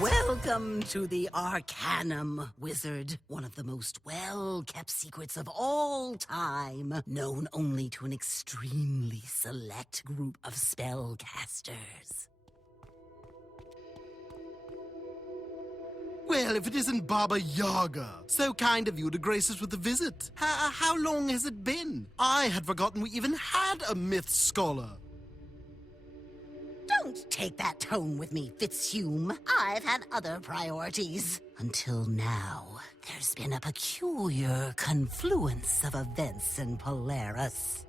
Welcome to the Arcanum, wizard. One of the most well-kept secrets of all time, known only to an extremely select group of spellcasters. Well, if it isn't Baba Yaga. So kind of you to grace us with a visit. How long has it been? I had forgotten we even had a myth scholar. Don't take that tone with me, Fitzhume. I've had other priorities. Until now, there's been a peculiar confluence of events in Polaris.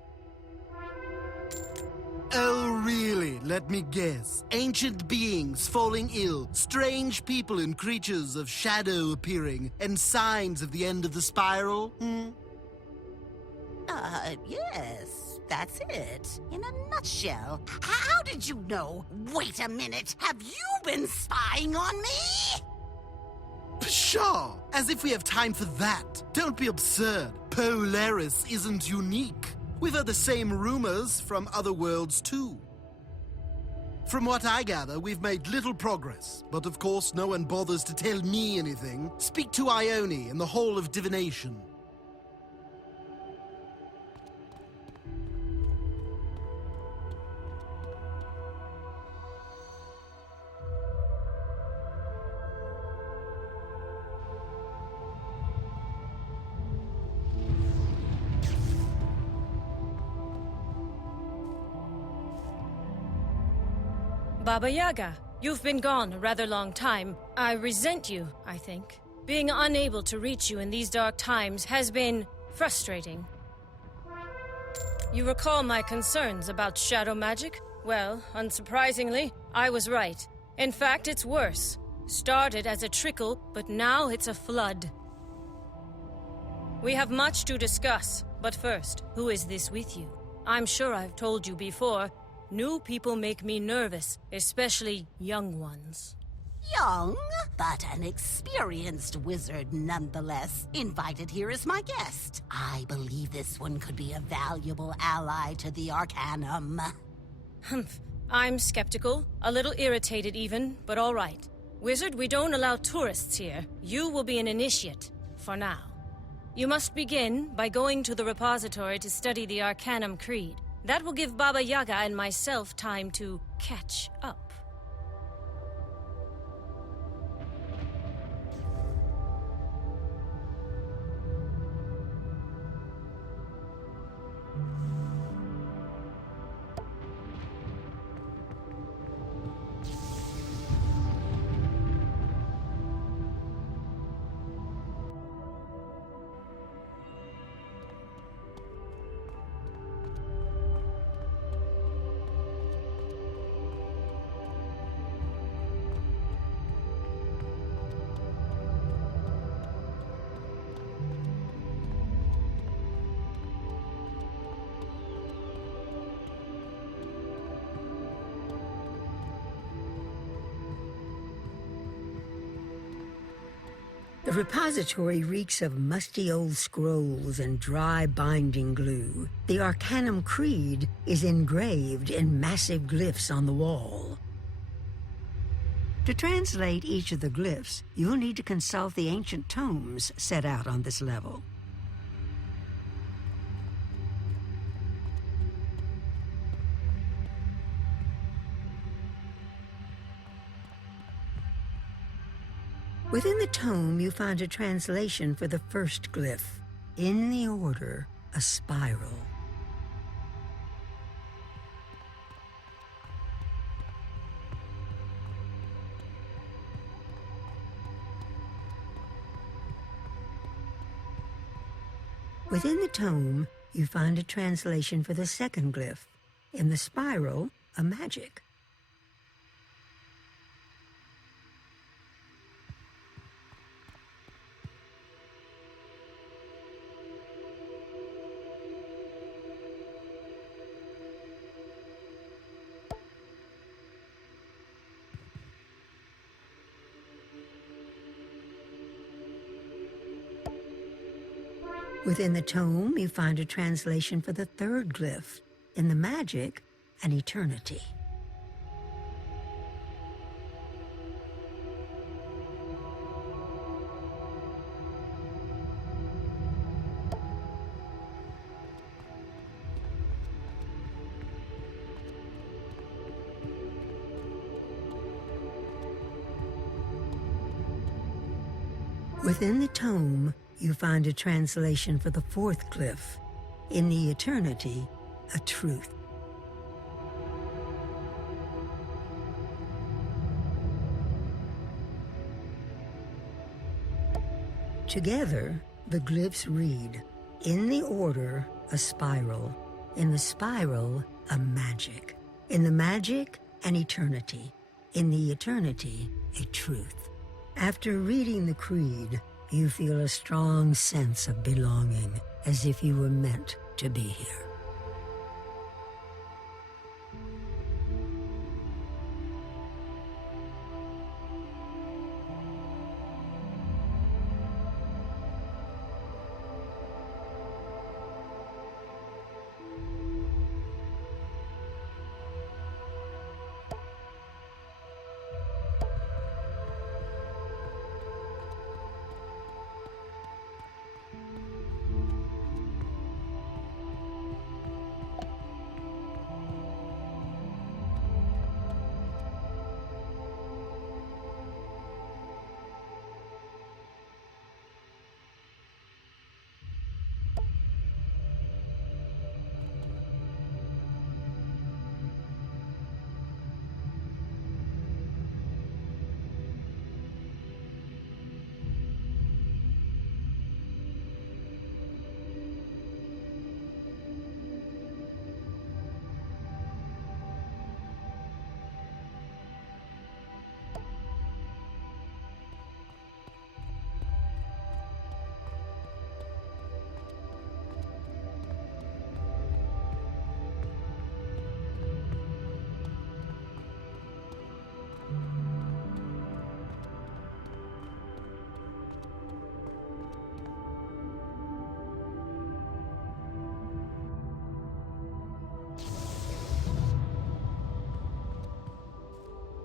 Oh, really? Let me guess. Ancient beings falling ill, strange people and creatures of shadow appearing, and signs of the end of the spiral? Yes, that's it. In a nutshell. How did you know? Wait a minute. Have you been spying on me? Pshaw! As if we have time for that. Don't be absurd. Polaris isn't unique. We've heard the same rumors from other worlds, too. From what I gather, we've made little progress. But of course, no one bothers to tell me anything. Speak to Ione in the Hall of Divination. Baba Yaga, you've been gone a rather long time. I resent you, I think. Being unable to reach you in these dark times has been frustrating. You recall my concerns about shadow magic? Well, unsurprisingly, I was right. In fact, it's worse. Started as a trickle, but now it's a flood. We have much to discuss, but first, who is this with you? I'm sure I've told you before, new people make me nervous, especially young ones. Young, but an experienced wizard nonetheless, invited here as my guest. I believe this one could be a valuable ally to the Arcanum. Humph. I'm skeptical, a little irritated even, but all right. Wizard, we don't allow tourists here. You will be an initiate, for now. You must begin by going to the repository to study the Arcanum Creed. That will give Baba Yaga and myself time to catch up. The repository reeks of musty old scrolls and dry binding glue. The Arcanum Creed is engraved in massive glyphs on the wall. To translate each of the glyphs, you'll need to consult the ancient tomes set out on this level. Within the tome, you find a translation for the first glyph. In the order, a spiral. Within the tome, you find a translation for the second glyph. In the spiral, a magic. Within the tome, you find a translation for the third glyph. In the magic, an eternity. Within the tome, you find a translation for the fourth glyph. In the eternity, a truth. Together, the glyphs read, in the order, a spiral. In the spiral, a magic. In the magic, an eternity. In the eternity, a truth. After reading the creed, you feel a strong sense of belonging, as if you were meant to be here.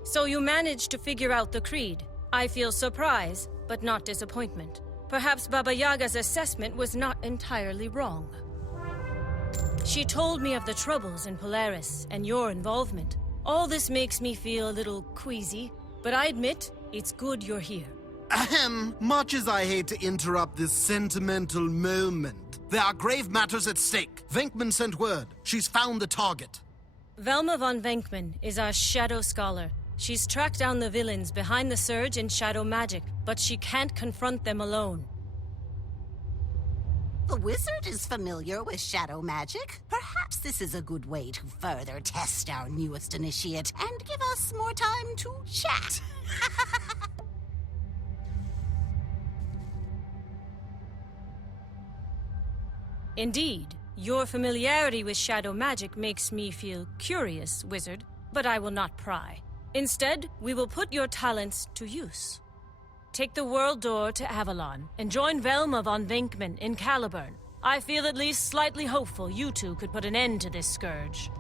So you managed to figure out the creed. I feel surprise, but not disappointment. Perhaps Baba Yaga's assessment was not entirely wrong. She told me of the troubles in Polaris and your involvement. All this makes me feel a little queasy, but I admit it's good you're here. Ahem. Much as I hate to interrupt this sentimental moment, there are grave matters at stake. Venkman sent word. She's found the target. Velma von Venkman is our shadow scholar. She's tracked down the villains behind the surge in shadow magic, but she can't confront them alone. The wizard is familiar with shadow magic. Perhaps this is a good way to further test our newest initiate and give us more time to chat. Indeed, your familiarity with shadow magic makes me feel curious, wizard, but I will not pry. Instead, we will put your talents to use. Take the world door to Avalon and join Velma von Venkman in Caliburn. I feel at least slightly hopeful you two could put an end to this scourge.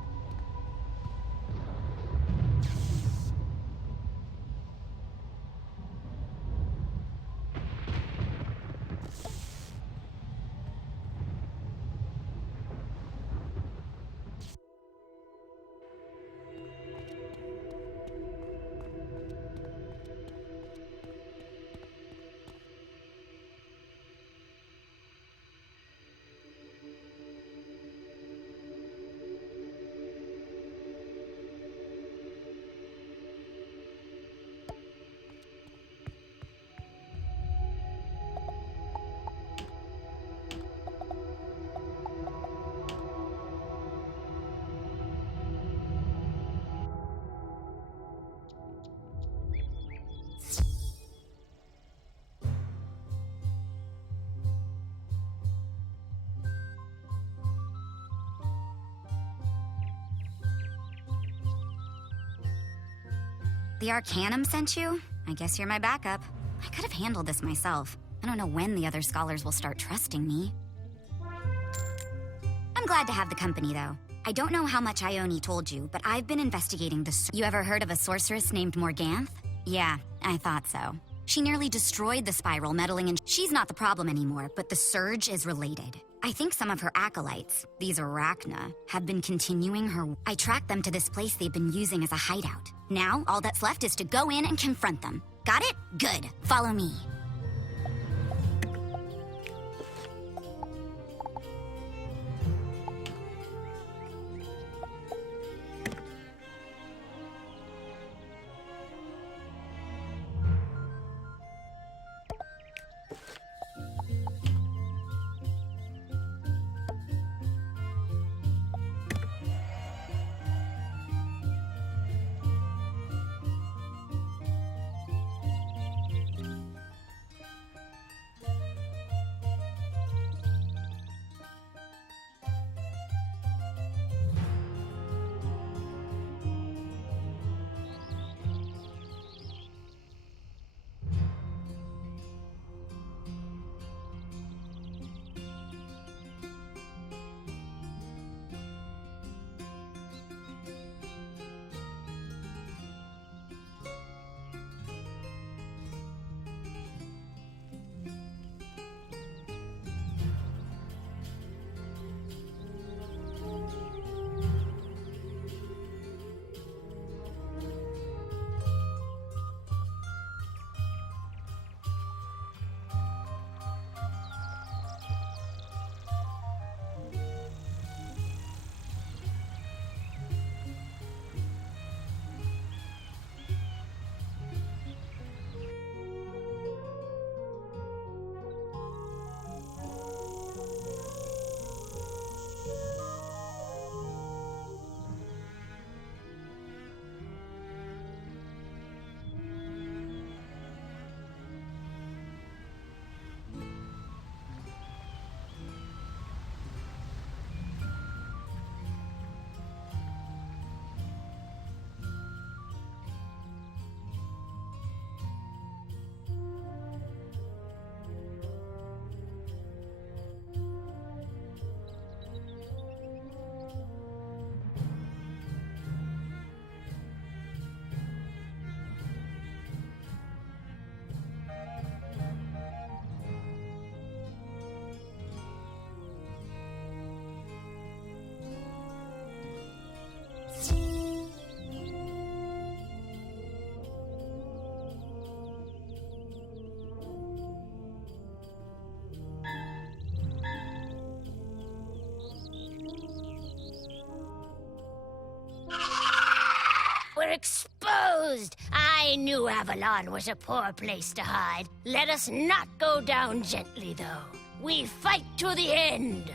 The Arcanum sent you? I guess you're my backup. I could have handled this myself. I don't know when the other scholars will start trusting me. I'm glad to have the company, though. I don't know how much Ione told you, but I've been investigating the... You ever heard of a sorceress named Morganth? Yeah, I thought so. She nearly destroyed the spiral, meddling in... She's not the problem anymore, but the surge is related. I think some of her acolytes, these Arachna, have been continuing her... I tracked them to this place they've been using as a hideout. Now, all that's left is to go in and confront them. Got it? Good. Follow me. I knew Avalon was a poor place to hide. Let us not go down gently, though. We fight to the end.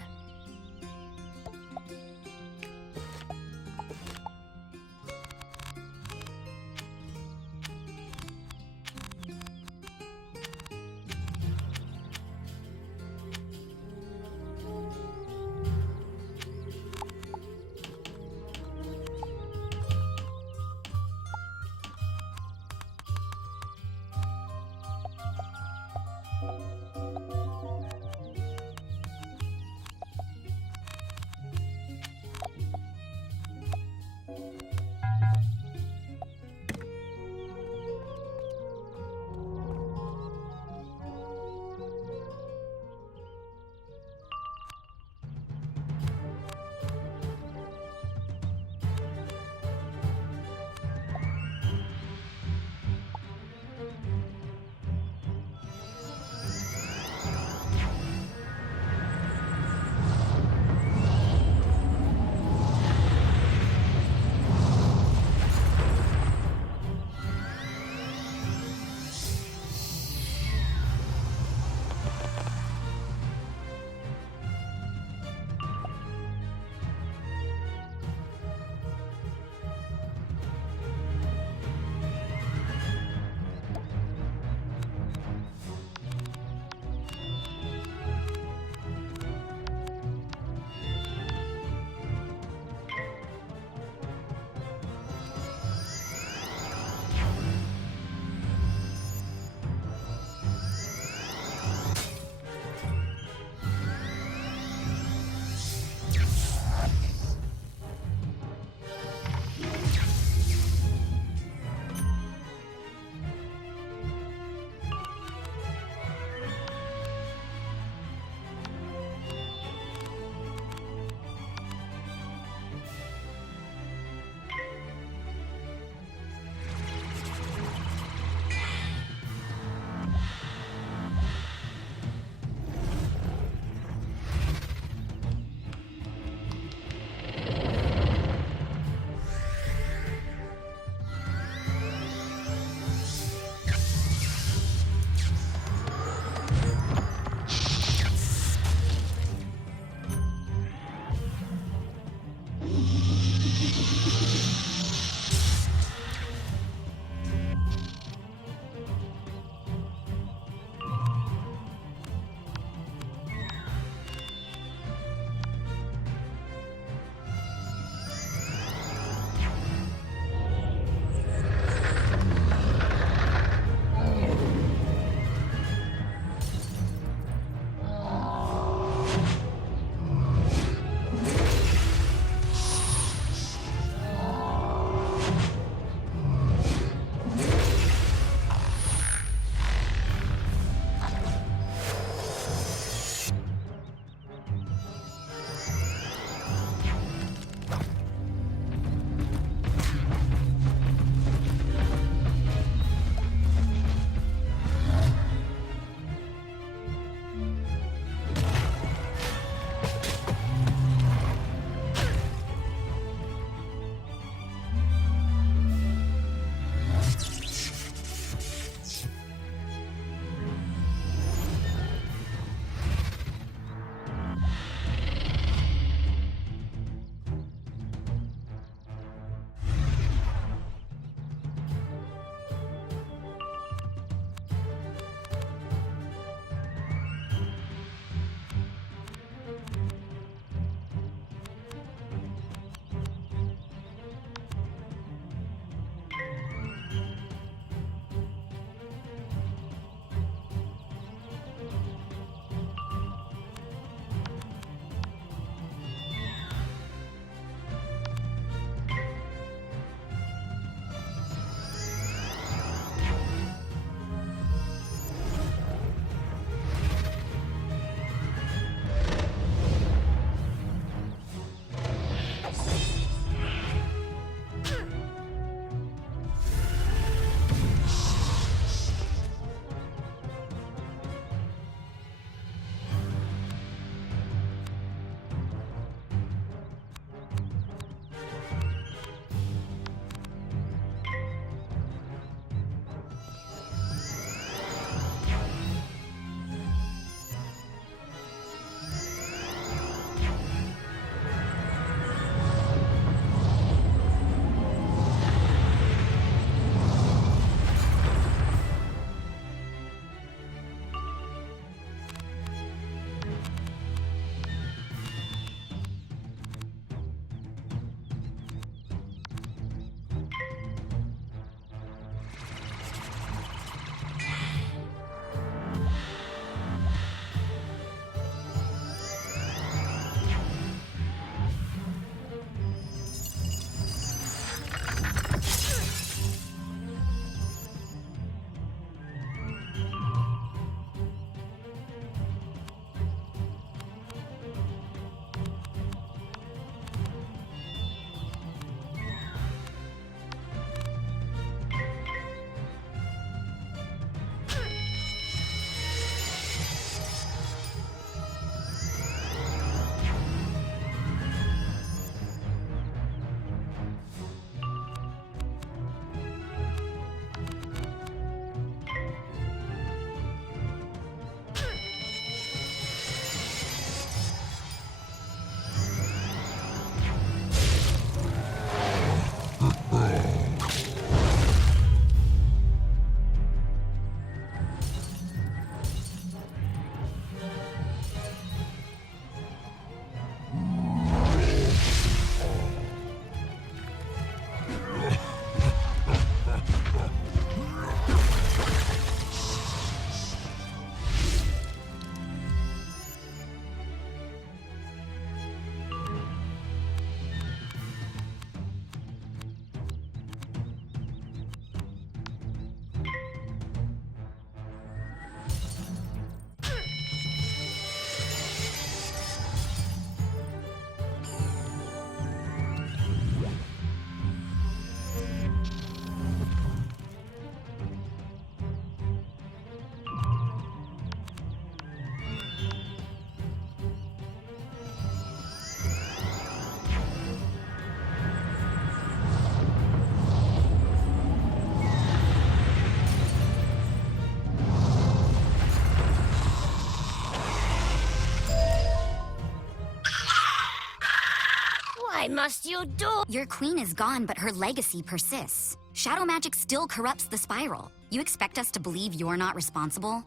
must you do? Your queen is gone, but her legacy persists. Shadow magic still corrupts the spiral. You expect us to believe you're not responsible?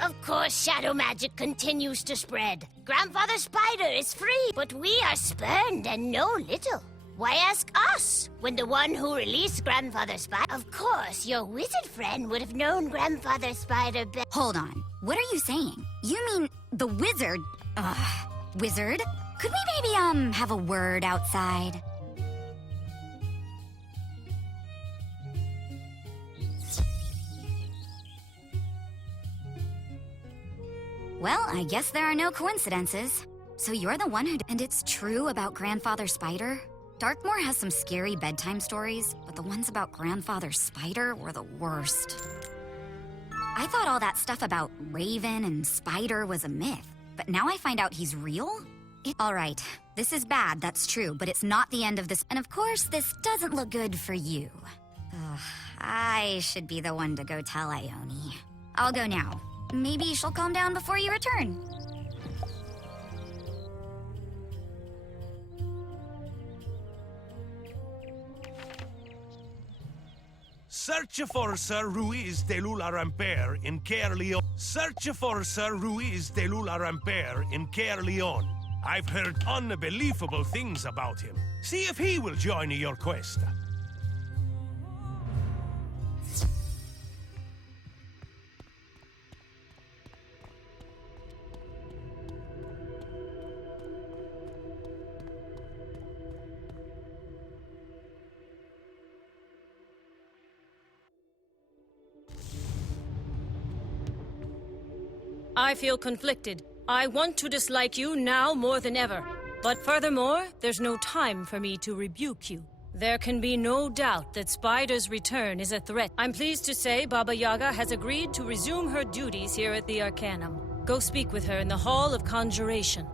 Of course, shadow magic continues to spread. Grandfather Spider is free, but we are spurned and know little. Why ask us, when the one who released Grandfather Spider... Of course, your wizard friend would have known Grandfather Spider better. Hold on. What are you saying? You mean the wizard... wizard? Could we maybe, have a word outside? Well, I guess there are no coincidences. So you're the one who... And it's true about Grandfather Spider? Darkmoor has some scary bedtime stories, but the ones about Grandfather Spider were the worst. I thought all that stuff about Raven and Spider was a myth, but now I find out he's real? All right, this is bad, that's true, but it's not the end of this. And of course, this doesn't look good for you. I should be the one to go tell Ione. I'll go now. Maybe she'll calm down before you return. Search for Sir Ruiz de Lula Rampere in Caer Leon. Search for Sir Ruiz de Lula Rampere in Caer Leon. I've heard unbelievable things about him. See if he will join your quest. I feel conflicted. I want to dislike you now more than ever. But furthermore, there's no time for me to rebuke you. There can be no doubt that Spider's return is a threat. I'm pleased to say Baba Yaga has agreed to resume her duties here at the Arcanum. Go speak with her in the Hall of Conjuration.